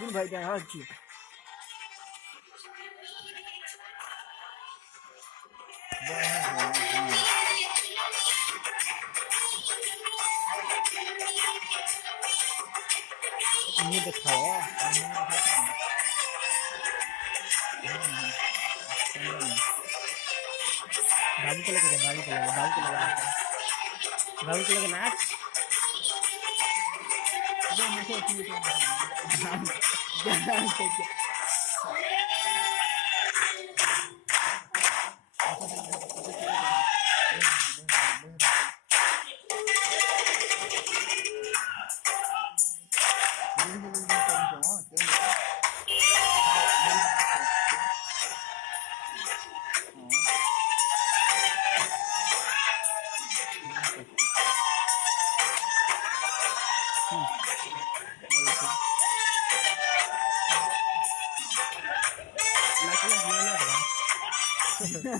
दिन भाई क्या हाल छी ये दिखाओ बाबू को लगे बाबू को लगे बाबू को लगे बाबू को लगे नाच